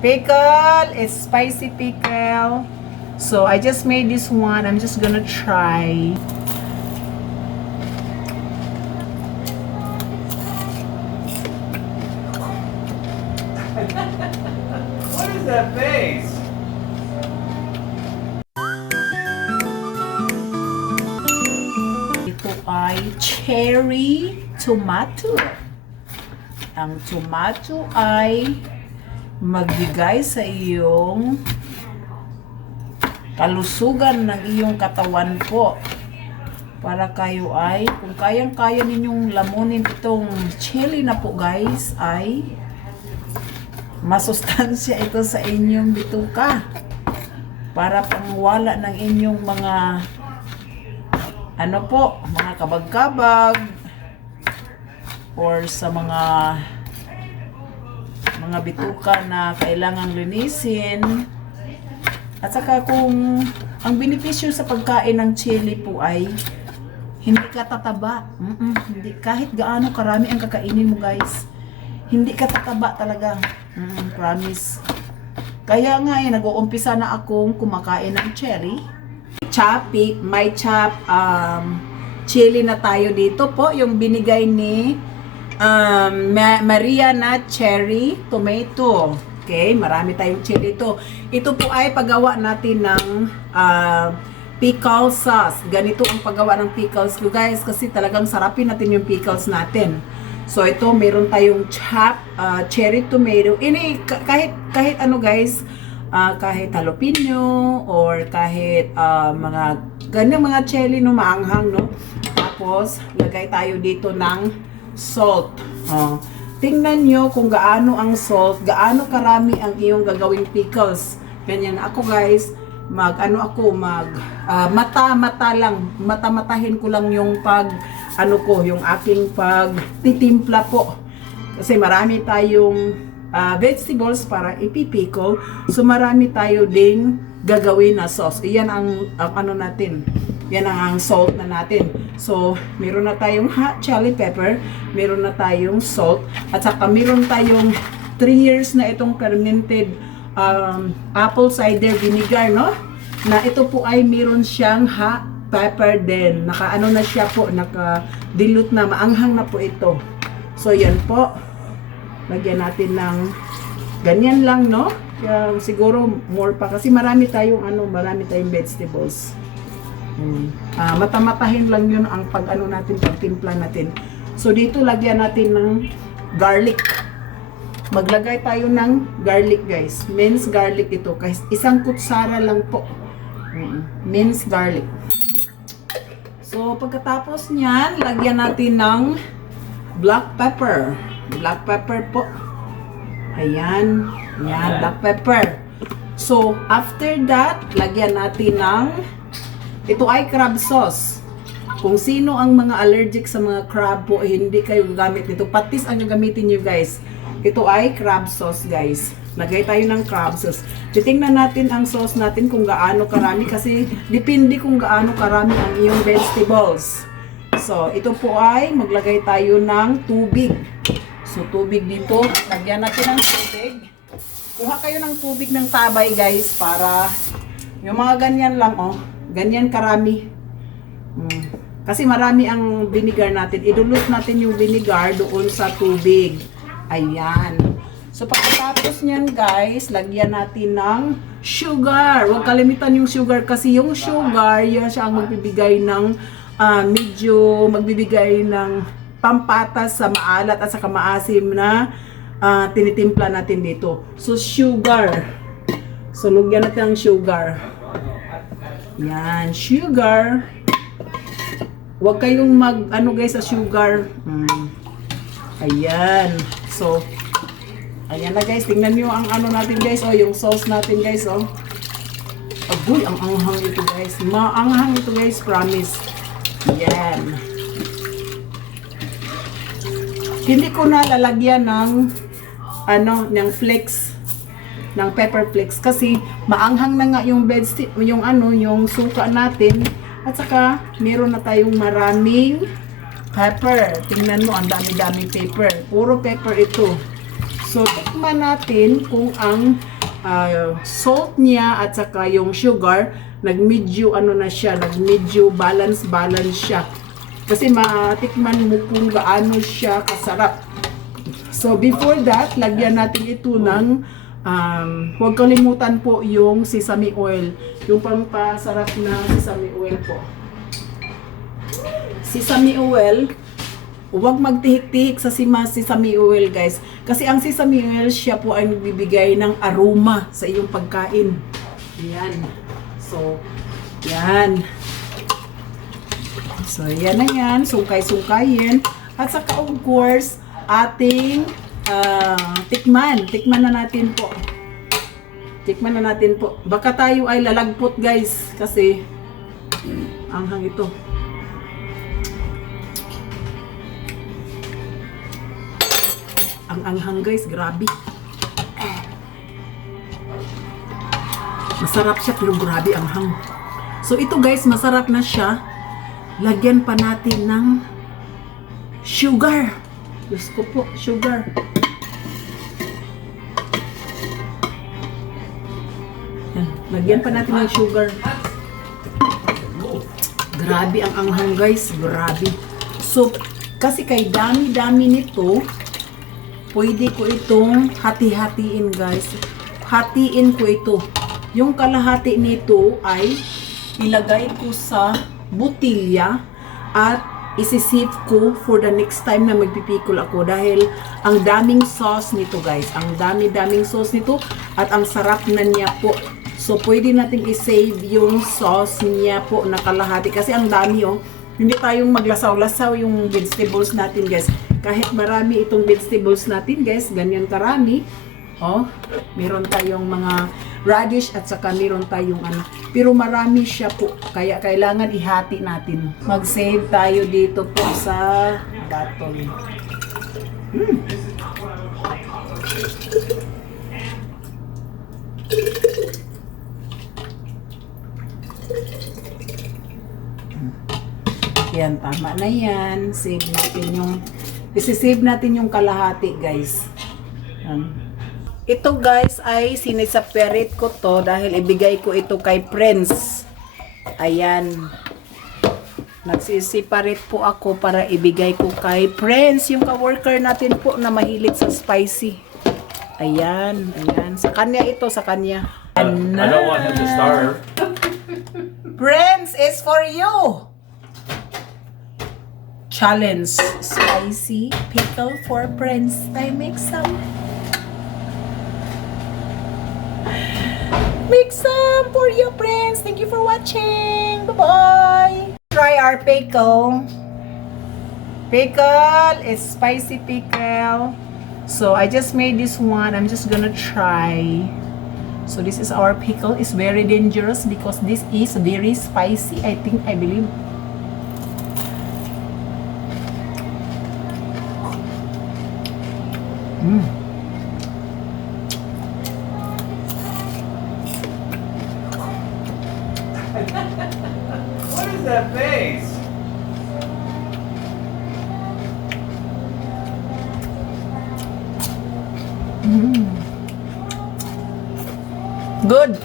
Pickle is spicy pickle. So I just made this one. I'm just gonna try. What is that face? Ito ay cherry tomato. Ang tomato ay magbigay sa iyong kalusugan ng iyong katawan po. Para kayo ay, kung kayang-kaya ninyong lamunin itong chili na po guys, ay masustansya ito sa inyong bituka. Para pangwala ng inyong mga ano po, mga kabag-kabag or sa mga bituka na kailangang linisin. At saka kung ang benepisyo sa pagkain ng chili po ay hindi ka tataba. Hindi, kahit gaano karami ang kakainin mo guys, hindi ka tataba talaga. Promise. Kaya nga nag-uumpisa na akong kumakain ng chili. May chop chili na tayo dito po, yung binigay ni Maria na cherry tomato. Okay, marami tayong chili ito. Ito po ay paggawa natin ng pickle sauce. Ganito ang paggawa ng pickles ko guys, kasi talagang sarapin natin yung pickles natin. So ito, meron tayong chop cherry tomato. Ini kahit ano guys, kahit jalapeno or kahit mga ganyang mga chili no, maanghang no. Tapos lagay tayo dito ng salt. Tingnan nyo kung gaano ang salt, gaano karami ang iyong gagawing pickles. Ganyan ako guys, mata-matahin ko lang yung yung aking pagtitimpla po. Kasi marami tayong vegetables para ipipickle. So marami tayo ding gagawin na sauce. Iyan ang ano natin. Yan ang salt na natin. So, meron na tayong hot chili pepper, meron na tayong salt, at saka meron tayong 3 years na itong fermented apple cider vinegar, no? Na ito po ay meron siyang hot pepper din. Naka-ano na siya po, naka-dilute na, maanghang na po ito. So, yan po. Lagyan natin ng ganyan lang, no? Siguro more pa kasi marami tayong vegetables. Mata-matahin lang yun ang pagtimpla natin. So dito lagyan natin ng garlic. Maglagay tayo ng garlic guys. Minced garlic ito. Guys, isang kutsara lang po. Minced garlic. So pagkatapos niyan, lagyan natin ng black pepper. Black pepper po. Ayan. Ayan, black pepper. So after that, lagyan natin ng ito ay crab sauce. Kung sino ang mga allergic sa mga crab po, hindi kayo gagamit nito. Patis ang gagamitin nyo guys. Ito ay crab sauce guys. Lagay tayo ng crab sauce. Titingnan natin ang sauce natin kung gaano karami. Kasi depende kung gaano karami ang iyong vegetables. So ito po ay maglagay tayo ng tubig. So tubig dito. Lagyan natin ng tubig. Kuha kayo ng tubig ng tabay guys. Para yung mga ganyan lang oh. Ganyan karami. Kasi marami ang vinegar natin. Idulot natin yung vinegar doon sa tubig. Ayan. So pagkatapos niyan guys, lagyan natin ng sugar. Huwag kalimitan yung sugar kasi yung sugar, yan siya ang magbibigay ng magbibigay ng pampatas sa maalat at saka maasim na tinitimpla natin dito. So sugar. So lagyan natin ng sugar. Yan, sugar. Huwag kayong guys sa sugar. Ayan. So, ayan na guys. Tingnan nyo ang natin guys. Oh, yung sauce natin guys. Oh. Agoy, ang anghang ito guys. Maanghang ito guys, promise. Ayan. Hindi ko na lalagyan ng flakes. Ng pepper flakes kasi maanghang na nga yung yung suka natin at saka meron na tayong maraming pepper. Tingnan mo, ang dami-daming pepper. Puro pepper ito. So, tikman natin kung ang salt niya at saka yung sugar, nag-medyo ano na siya, nag-medyo balance siya. Kasi matikman mo kung gaano siya kasarap. So, before that, lagyan natin ito ng huwag kalimutan po yung sesame oil. Yung pampasarap na sesame oil po. Sesame oil, huwag magtihik-tihik sa sesame oil, guys. Kasi ang sesame oil, siya po ay nagbibigay ng aroma sa iyong pagkain. Yan. So, yan. So, yan na yan. Sungkay-sungkayin. At saka, of course, ating tikman. Tikman na natin po. Tikman na natin po. Baka tayo ay lalagpot, guys. Kasi, anghang ito. Ang anghang, guys. Grabe. Masarap siya, pero grabe anghang. So, ito, guys, masarap na siya. Lagyan pa natin ng sugar. Diyos ko po, sugar. Yan. Lagyan pa natin ng sugar. Grabe ang anghang, guys. Grabe. So, kasi kay dami-dami nito, pwede ko itong hati-hatiin, guys. Hatiin ko ito. Yung kalahati nito ay ilagay ko sa butilya at isisave ko for the next time na magpipikol ako dahil ang daming sauce nito, guys. Ang dami-daming sauce nito at ang sarap na niya po. So, pwede natin isave yung sauce niya po na kalahati kasi ang dami, oh. Hindi tayong maglasaw-lasaw yung vegetables natin, guys. Kahit marami itong vegetables natin, guys, ganyan karami. Oh, meron tayong mga radish at saka meron tayong ano. Pero marami siya po, kaya kailangan ihati natin. Mag-save tayo dito po sa bottle. Yan, tama na yan. Save natin yung, isi-save natin yung kalahati, guys. Yan. Ito, guys, ay siniseparate ko to dahil ibigay ko ito kay Prince. Ayan. Nagsisiparate po ako para ibigay ko kay Prince, yung ka-worker natin po na mahilig sa spicy. Ayan, ayan. Sa kanya ito, sa kanya. I don't want him to starve. Prince is for you! Challenge. Spicy pickle for Prince. I make some. Make some for you, Prince. Thank you for watching. Bye-bye. Try our pickle. Pickle is spicy pickle. So I just made this one. I'm just gonna try. So this is our pickle. It's very dangerous because this is very spicy. I believe. What is that face? Good.